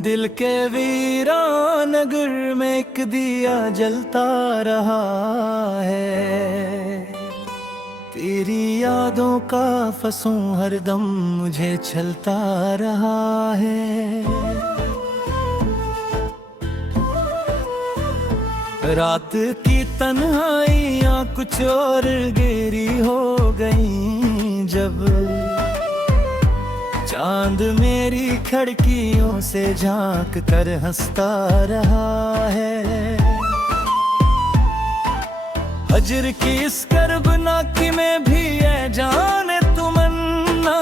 दिल के वीरान नगर में एक दिया जलता रहा है। तेरी यादों का फंसूं हरदम मुझे छलता रहा है। रात की तन्हाइयाँ कुछ और गहरी हो गई जब चांद मेरी खिड़कियों से झांक कर हंसता रहा है। हजर की इस कर्बनाकी में भी है जाने तुमन्ना,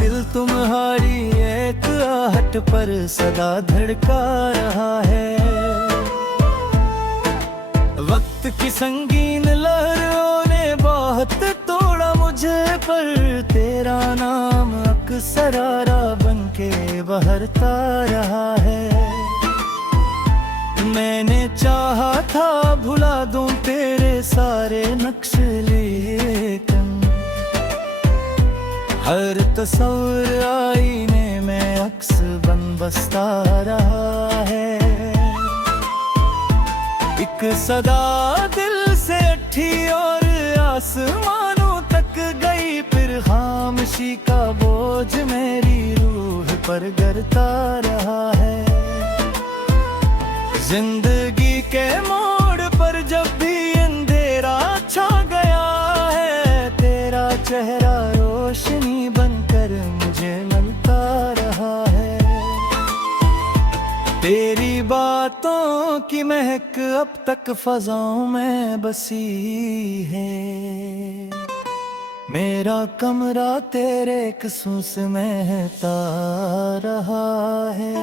दिल तुम्हारी एक आहट पर सदा धड़का रहा है। वक्त की संगीन लहरों ने बहुत तोड़ा मुझे, पर तेरा नाम अक्सरारा बनके बहरता रहा है। मैंने चाहा था भुला दूं तेरे सारे नक्श, लेकिन हर तस्वीर आईने में अक्स बन बसता रहा है। एक सदा दिल से उठी और आसमानों तक गई, फिर खामोशी का बोझ मेरी रूह पर गिरता रहा है। जिंदगी के मोड़ पर जब भी अंधेरा छा गया है, तेरा चेहरा रोशनी बनकर मुझे मिलता रहा है। तेरी बातों की महक अब तक फजाओं में बसी है। मेरा कमरा तेरे किस्सों से महकता रहा है।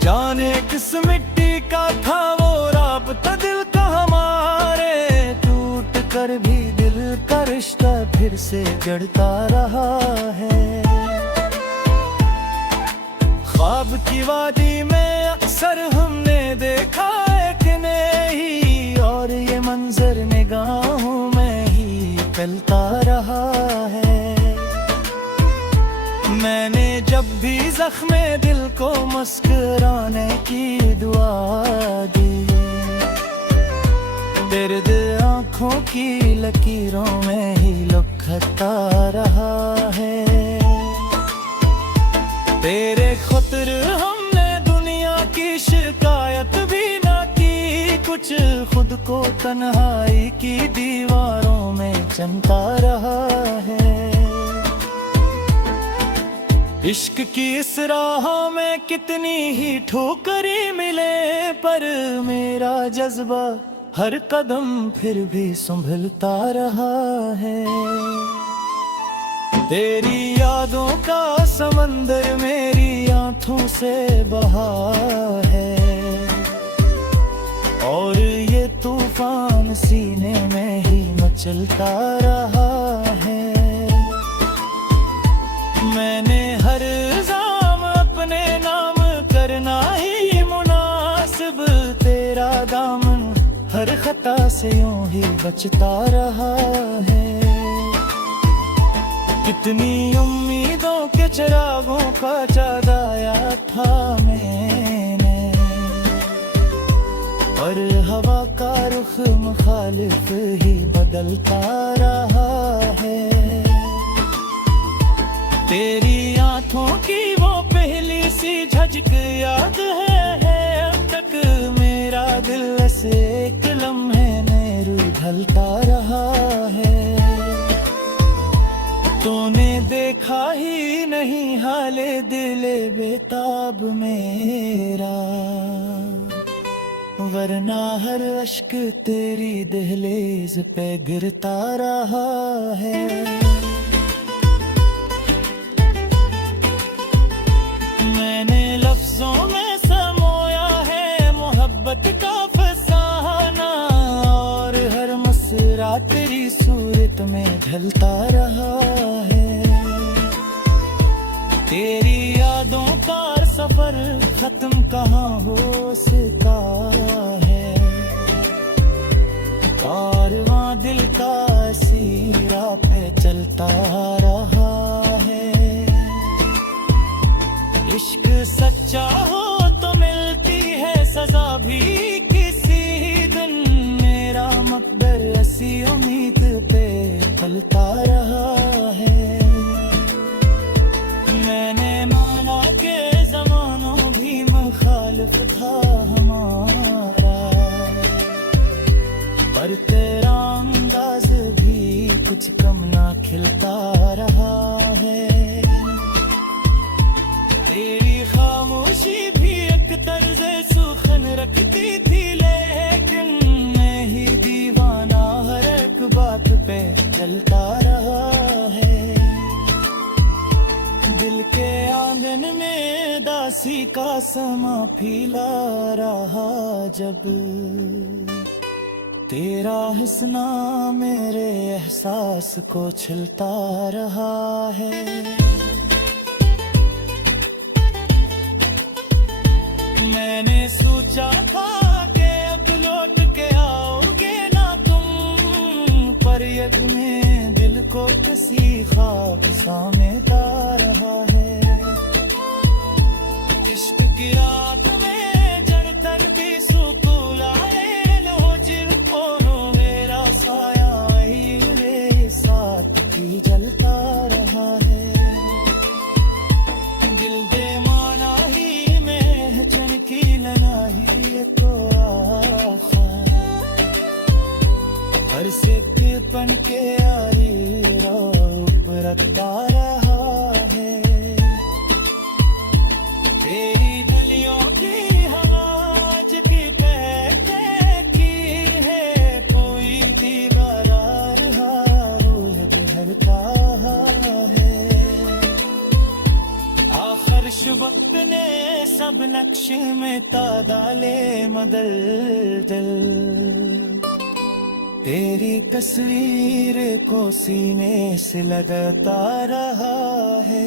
जाने किस मिट्टी का था वो राबता दिल का हमारे, टूट कर भी दिल का रिश्ता फिर से जड़ता रहा है। ख्वाब की वादी में अक्सर हमने देखा एक नहीं, और ये मंजर निगाहों में ही पलता रहा है। मैंने जब भी जख्मे दिल को मुस्कुराने की दुआ दी, दर्द आँखों की लकीरों में ही लुकता रहा है। तेरे खुतर हमने दुनिया की शिकायत भी ना की, कुछ खुद को तन्हाई की दीवारों में चमता रहा है। इश्क की इस राह में कितनी ही ठोकरें मिले, पर मेरा जज्बा हर कदम फिर भी संभलता रहा है। तेरी यादों का समंदर मेरी आंखों से बहा है, और ये तूफान सीने में ही मचलता रहा है। मैंने हर इल्जाम अपने नाम करना ही मुनासिब, तेरा दामन हर खता से यूं ही बचता रहा है। कितनी उम्मीदों के चिरागों का जगाया था मैंने, और हवा का रुख मुखालिफ ही बदलता रहा है। तेरी आंखों की वो पहली सी झलक याद है अब तक मेरा दिल से एक लम्हे में ढलता रहा है। तूने देखा ही नहीं हाले दिले बेताब मेरा, वरना हर अश्क तेरी दहलीज पे गिरता रहा है। मैंने लफ्जों में समोया है मोहब्बत का फसाना, और हर मुस्कुरा तेरी सूरत में ढलता रहा है। तेरी यादों का सफर खत्म कहाँ हो सका है, कारवां दिल का सीरा पे चलता रहा चाहो तो मिलती है सजा भी किसी दिन। मेरा मकदर ऐसी उम्मीद पे पलता रहा है। मैंने माना के जमानों भी मुखालिफ था हमारा, पर तेरा अंदाज भी कुछ कम ना खिलता रहा है। तेरी खामोशी भी एक तर्ज़े सुखन रखती थी, लेकिन मैं ही दीवाना हर एक बात पे जलता रहा है। दिल के आंगन में दासी का समा फैला रहा जब, तेरा हंसना मेरे एहसास को छिलता रहा है। मैंने सोचा था कि अब लौट के आओगे ना तुम, पर यक में दिल को किसी ख्वाब सा मेता रहा है। इश्क की रात में जरतर भी सुकून आए, लो जिल कोनो मेरा साया ही रे साथ भी जलता रहा है। दिल दे माना ही में चनकी लना ही तो आखा, हर से पन के आई रूप रखता रहा है। तेरी गलियों की आवाज की कहते की है, कोई दीवार रूह बहलता है। आखिर शुबक ने सब नक्श में तादाले मदल दिल, तेरी तस्वीर को सीने से लगाता रहा है।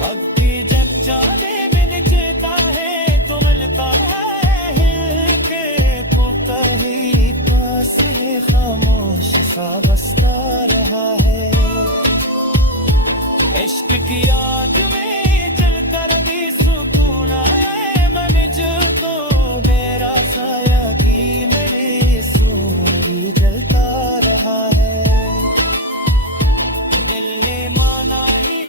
अब की जब चाले में चेता है तो मिलता है हिल के, कोता ही पास है खामोश सा बसता रहा है। इश्क की आग में जलकर भी सुकून आए, मन जो को मेरा साया की मेरी सूरी जलता रहा है। दिल ने माना ही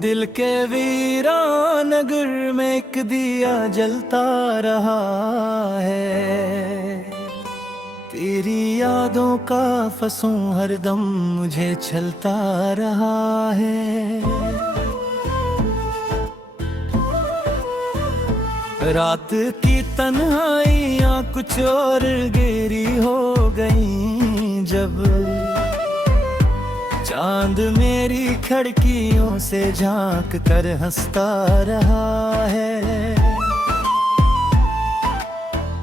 दिल के वीरान नगर में एक दिया जलता रहा है। तेरी यादों का फसूं हरदम मुझे छलता रहा है। रात की तन्हाइयाँ कुछ और गहरी हो गई जब, चांद मेरी खिड़कियों से झांक कर हंसता रहा है।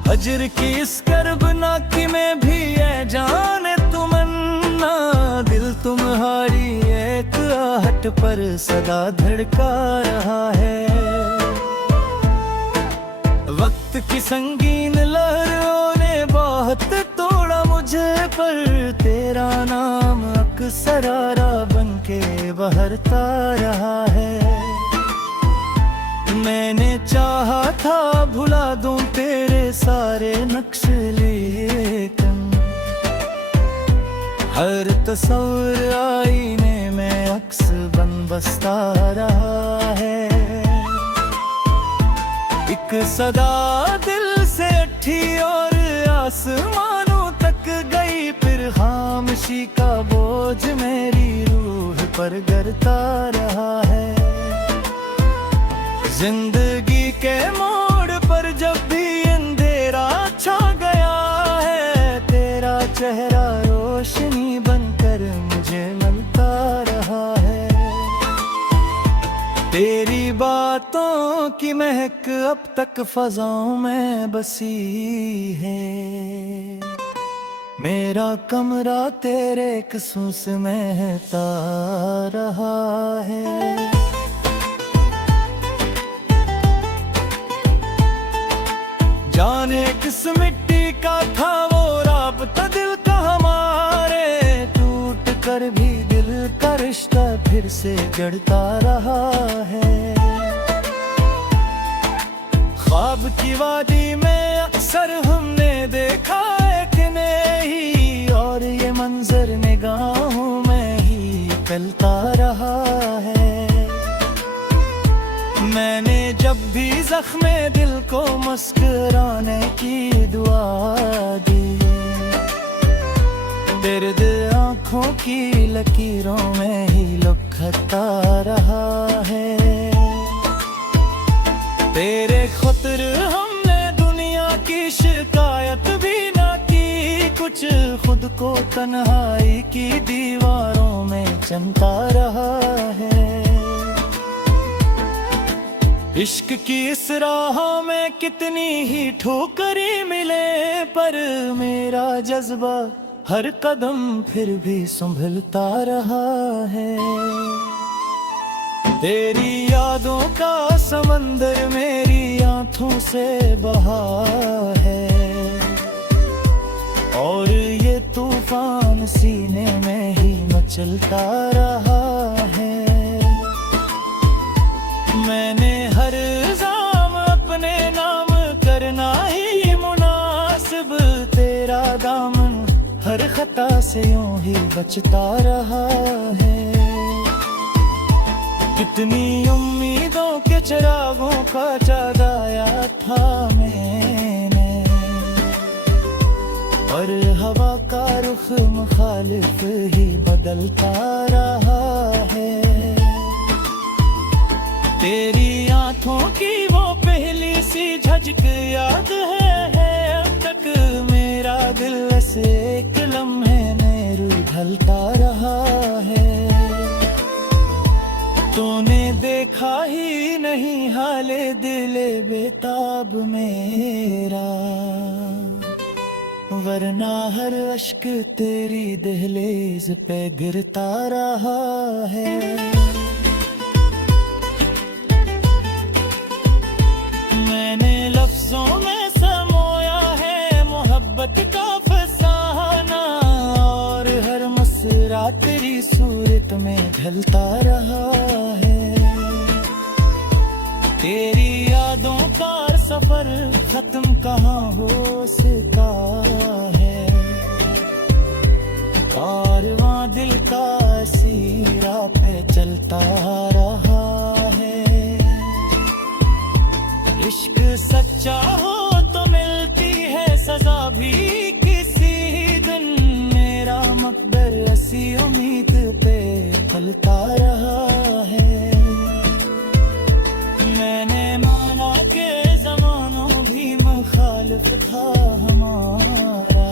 हजर की इस कर्बनाकी में भी है जाने तुमन्ना, दिल तुम्हारी एक आहट पर सदा धड़का रहा है। वक्त की संगीन लहरों ने बहुत तोड़ा मुझे, पर तेरा नाम अक्सरारा बन के बहरता रहा है। मैंने चाहा था भुला दूं तेरे सारे नक्श, लेकिन हर तस्वीर आईने में अक्स बन बसता रहा है। एक सदा दिल से उठी और आसमानों तक गई, फिर खामोशी का बोझ मेरी रूह पर गिरता रहा है। जिंदगी के मोड़ पर जब भी अंधेरा छा गया है, तेरा चेहरा रोशनी बनकर मुझे मिलता रहा है। तेरी बातों की महक अब तक फजाओं में बसी है। मेरा कमरा तेरे किस्सों से महकता रहा है। जाने किस मिट्टी का था वो राबता दिल का हमारे, टूट कर भी दिल का रिश्ता फिर से जड़ता रहा है। ख्वाब की वादी में अक्सर हमने देखा एक नहीं, और ये मंजर निगाहों में ही चलता रहा है। मैंने जब भी जख्मे दिल को मुस्कुराने की दुआ दी, दर्द आँखों की लकीरों में ही लुभाता रहा है। तेरे खुतर हमने दुनिया की शिकायत भी ना की, कुछ खुद को तन्हाई की दीवारों में चमता रहा है। इश्क की इस राह में कितनी ही ठोकरें मिले, पर मेरा जज्बा हर कदम फिर भी संभलता रहा है। तेरी यादों का समंदर मेरी आंखों से बहा है, और ये तूफान सीने में ही मचलता रहा है। मैंने हर इल्जाम अपने नाम करना ही मुनासिब, तेरा दामन हर खता से यूं ही बचता रहा है। कितनी उम्मीदों के चिरागों का जगाया था मैंने, और हवा का रुख मुखालिफ ही बदलता रहा है। तेरी आंखों की वो पहली सी झलक याद है अब तक मेरा दिल से एक लम्हे में ढलता रहा है। तूने देखा ही नहीं हाले दिले बेताब मेरा, वरना हर अश्क तेरी दहलीज पे गिरता रहा है। मैंने लफ्जों में समोया है मोहब्बत का फसाना, और हर मुस्कुरा तेरी सूरत में ढलता रहा है। तेरी यादों का सफर खत्म कहाँ हो सका है, कारवां दिल का सीरा पे चलता रहा है। इश्क सच्चा हो तो मिलती है सजा भी किसी दिन, मेरा मकदर ऐसी उम्मीद पे फलता रहा है। मैंने माना के ज़मानों भी मुखालिफ था हमारा,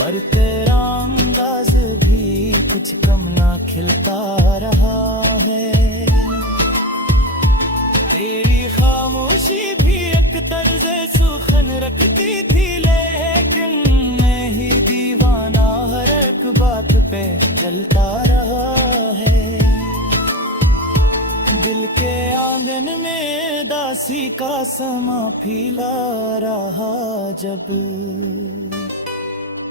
पर तेरा अंदाज भी कुछ कम ना खिलता रहा है। तेरी खामोशी भी एक तर्ज़े सुखन रखती थी, लेकिन मैं ही दीवाना हर एक बात पे जलता रहा है। दिल के आंगन में दासी का समा फैला रहा जब,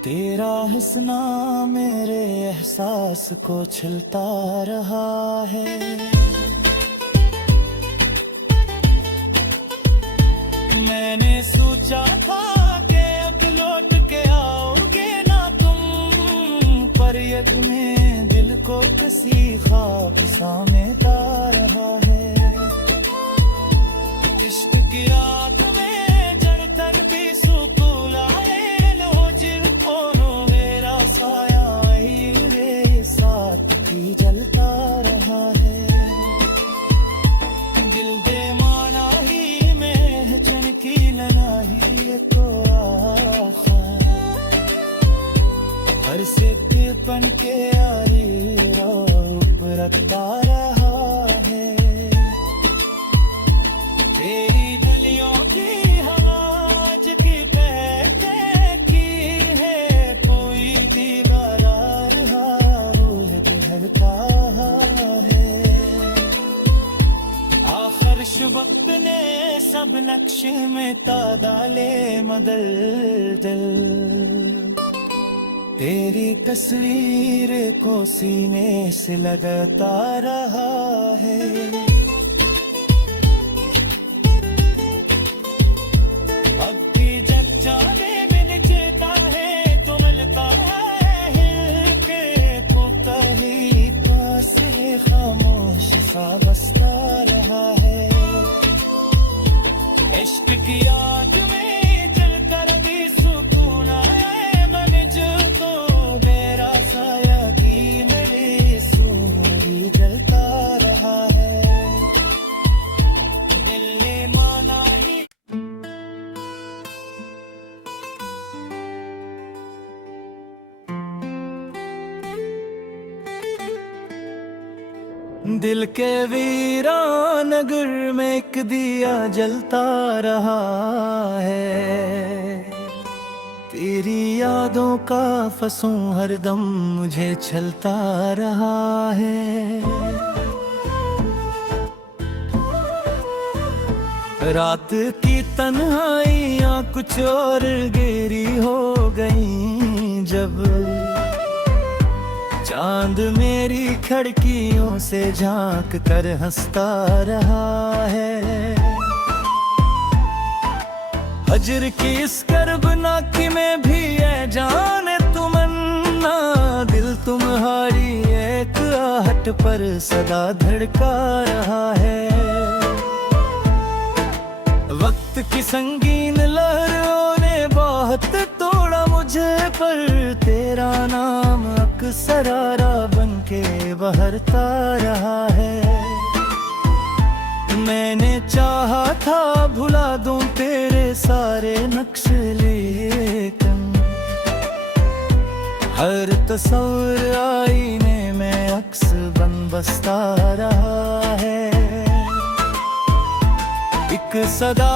तेरा हंसना मेरे एहसास को छलता रहा है। मैंने सोचा था कि अब लौट के आओगे ना तुम, पर यकीन दिल को किसी ख्वाब सा मेता रहा है। इश्क की रात में जड़ तक भी सुकून आए लो जिल कोनो मेरा साया रे साथ भी जलता रहा है। दिल दे माना ही में चनकी लना ही तो आखा, हर से पन के यारी रखता रहा है। तेरी गलियों की आवाज की कहते की है, कोई दीदार रूह बहलता है। आखिर वक्त ने सब नक्श में तादाले मदल दिल, तेरी तस्वीर को सीने से लगाता रहा है। अब की जब चाले में निचता है तो मिलता है हिल के पोता ही पास है, खामोश सा बसता रहा है। इश्क की आग में जलकर भी सुकून आया है, मन जो मेरा साया भी मेरे सूरज जलता रहा है। दिल ने माना ही दिल के वीरान नगर में एक दिया जलता रहा है। तेरी यादों का फसूं हरदम मुझे छलता रहा है। रात की तन्हाइयाँ कुछ और गहरी हो गई, जब चांद मेरी खिड़कियों से झांक कर हंसता रहा है। हजर की इस कर्बनाकी में भी है जाने तुमन्ना, दिल तुम्हारी एक आहट पर सदा धड़का रहा है। वक्त की संगीन लहरों ने बहुत तोड़ा मुझे, पर तेरा नाम अक्सरारा बन के बहरता रहा है। मैंने चाहा था भुला दूं तेरे सारे नक्श, लेकिन हर तस्वीर आईने में अक्स बन बसता रहा है। एक सदा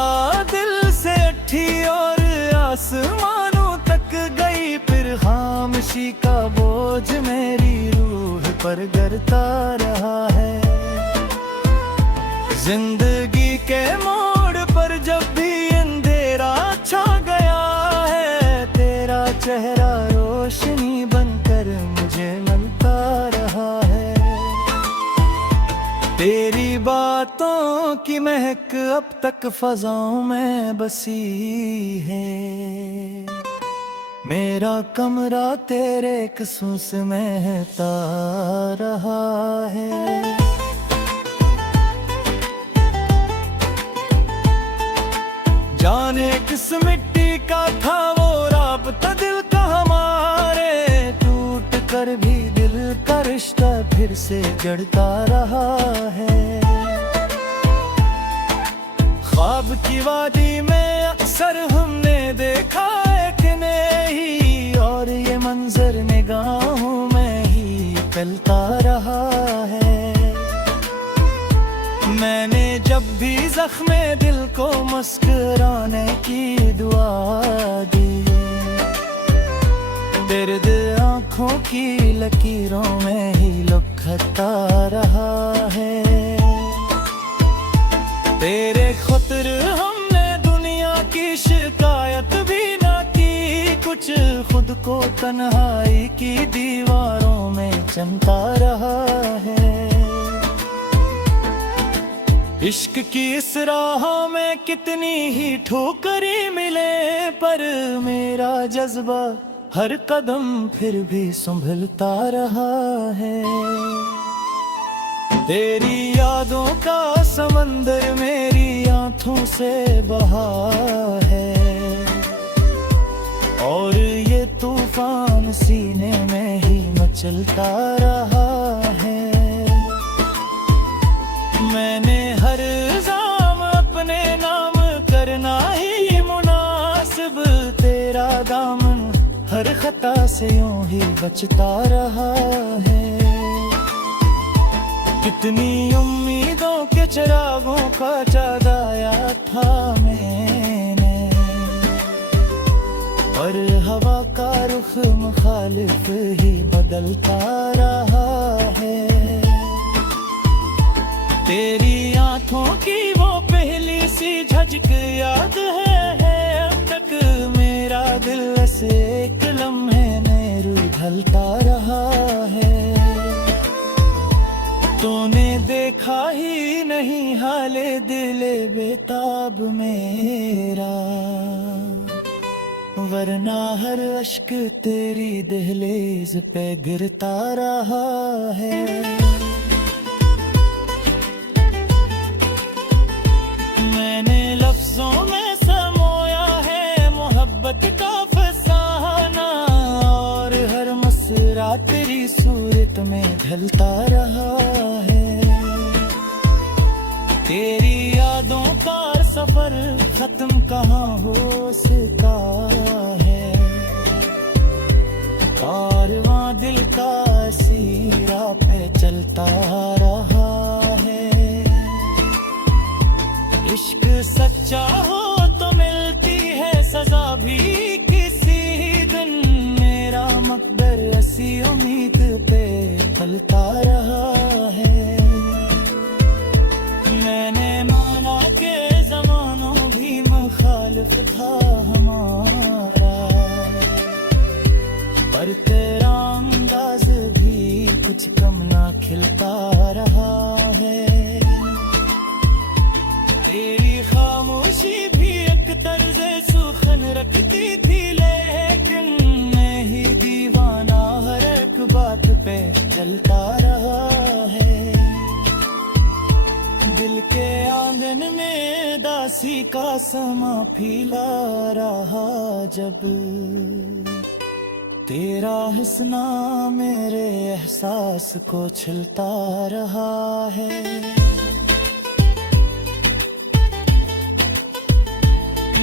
दिल से उठी और आसमानों तक गई, फिर खामोशी का बोझ मेरी रूह पर गिरता रहा है। जिंदगी के मोड़ पर जब भी अंधेरा छा गया है, तेरा चेहरा रोशनी बनकर मुझे मिलता रहा है। तेरी बातों की महक अब तक फजाओं में बसी है। मेरा कमरा तेरे किस्सों से महकता रहा है। जाने किस मिट्टी का था वो राबता दिल का हमारे, टूट कर भी दिल का रिश्ता फिर से जड़ता रहा है। ख्वाब की वादी में अक्सर हमने देखा एक नहीं, और ये मंजर निगाहों में ही पलता रहा है। मैंने जब भी जख्मे दिल को मुस्कुराने की दुआ दी, दर्द आँखों की लकीरों में ही लुकता रहा है। तेरे खुतर हमने दुनिया की शिकायत भी ना की, कुछ खुद को तन्हाई की दीवारों में चमता रहा है। इश्क की इस राह में कितनी ही ठोकरें मिले, पर मेरा जज्बा हर कदम फिर भी संभलता रहा है। तेरी यादों का समंदर मेरी आंखों से बहा है, और ये तूफान सीने में ही मचलता रहा है। मैंने हर इल्जाम अपने नाम करना ही मुनासिब, तेरा दामन हर खता से यूं ही बचता रहा है। कितनी उम्मीदों के चिरागों का जगाया था मैंने, और हवा का रुख मुखालिफ ही बदलता रहा है। तेरी आंखों की वो पहली सी झटक याद है अब तक मेरा दिल से एक लम्हे में रूह ढलता रहा है। तूने देखा ही नहीं हाले दिले बेताब मेरा, वरना हर अश्क तेरी दहलीज पे गिरता रहा है। मैंने लफ्जों में समोया है मोहब्बत का फसाना, और हर मसरा तेरी सूरत में ढलता रहा है। तेरी यादों का सफर खत्म कहाँ हो सका है, कारवां दिल का सीरा पे चलता रहा है। इश्क सच्चा हो तो मिलती है सजा भी किसी दिन, मेरा मकदर ऐसी उम्मीद पे पलता रहा है। मैंने माना के जमानों भी मुखालिफ था हमारा, पर तेरा अंदाज भी कुछ कम ना खिलता रहा है। तेरी खामोशी भी एक तर्ज़े सुखन रखती थी, लेकिन मैं ही दीवाना हर एक बात पे जलता रहा है। दिल के आंगन में दासी का समा फैला रहा जब, तेरा हंसना मेरे एहसास को छलता रहा है।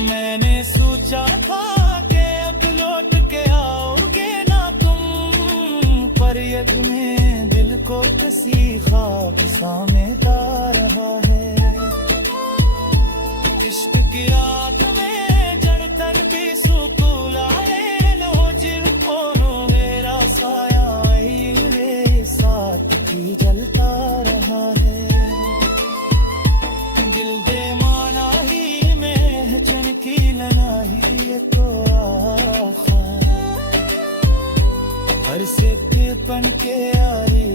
मैंने सोचा था कि अब लौट के आओगे ना तुम, पर यज्ञ में दिल को किसी ख्वाब सा मेता रहा है। इश्क की आग में जड़तर भी सुकून आए लो जिल कोनो मेरा साया मेरे साथ भी जलता रहा है। दिल दे माना ही में चनकी लना ही ये तो आखा, हर से पन के आरी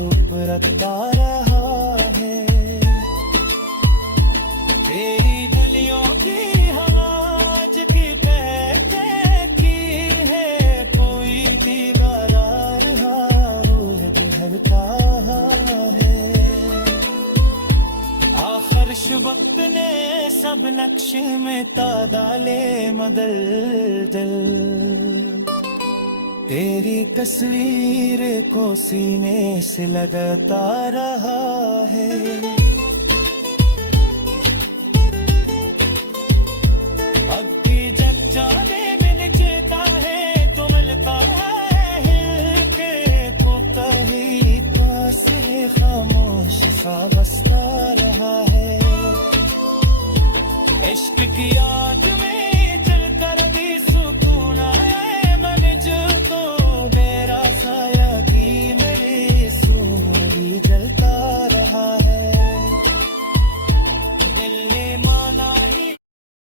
उपरता रहा है। तेरी गलियों की हवाज की कहते की है, कोई दीवार रूह ढलता है। आखिर वक्त ने सब नक्श में तादाले मगर दिल, तेरी तस्वीर को सीने से लगाता रहा है। अब की जब जाने बिन चेता है तो मिलता है हिल के, को कहीं पास है खामोश सा बसता रहा है। इश्क की याद में